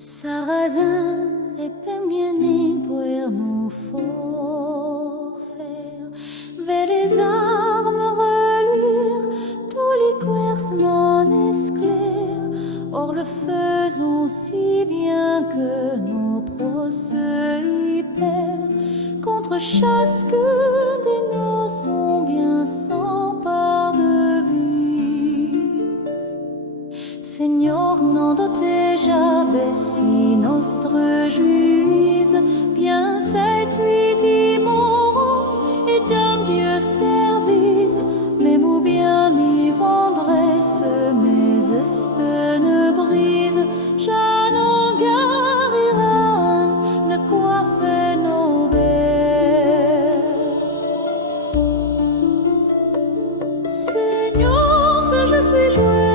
Sarrazin e pemmieni puer nous forfaire, vers les armes reluire, tous les quers mon esclair, or le faisons si bien que nos procès y perdent, contre chasse que des nos sont bien sans part de vis. Seigneur, non doté j'avais si nostre juise, bien cette huit immense et d'un Dieu service, mais ou bien m'y vendrait ce mes espènes brise, j'en engariran ne coiffer nos belles. Seigneur, ce je suis joué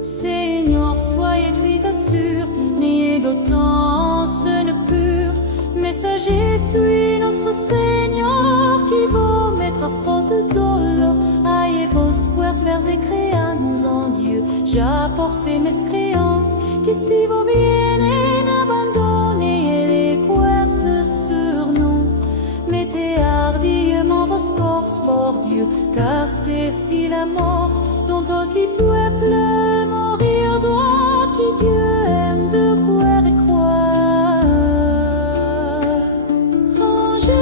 Seigneur, soyez tout assure, n'ayez d'autant ce ne pur, messager suis notre Seigneur, qui vous mettre à force de dolor, aillez vos squares, vers et créances en Dieu, j'apporte ces mes créances, qui si vous viennent abandonner les quers sur nous, mettez hardiment vos corps pour Dieu, car c'est si la mort dont ose les peuples mourir droit, qui Dieu aime de croire et croire. Oh, je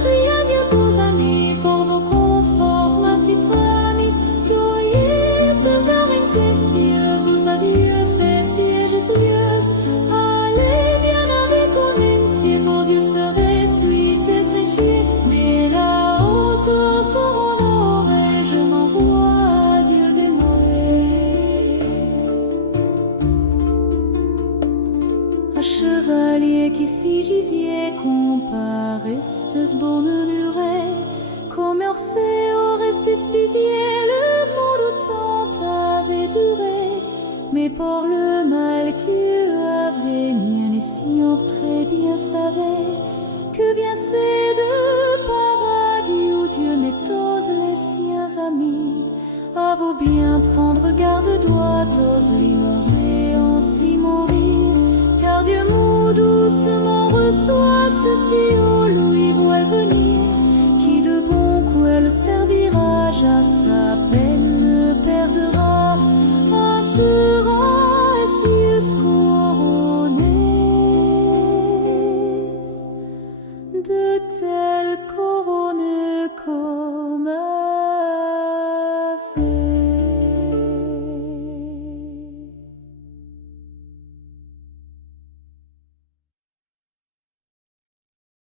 suis à Dieu, vos amis, pour vos conforts, ma citramis, soyez sévères et cieux, vos adieux fait sièges lieux. Allez bien avec conviction, pour Dieu serait suite et tricher, mais là-haut pour honorer, je m'envoie Dieu des Noëls. Un chevalier qui si gisier comparestes bonne durée, commercé au reste espisier, le monde autant avait duré, mais pour le mal qui avait mis les siens très bien savait, que bien c'est de paradis où Dieu met tous les siens amis, à vous bien prendre garde doit tous les monts et ainsi mourir, car Dieu mou doucement reçoit ce qui au louis voit venir, qui de bon coup elle servira à sa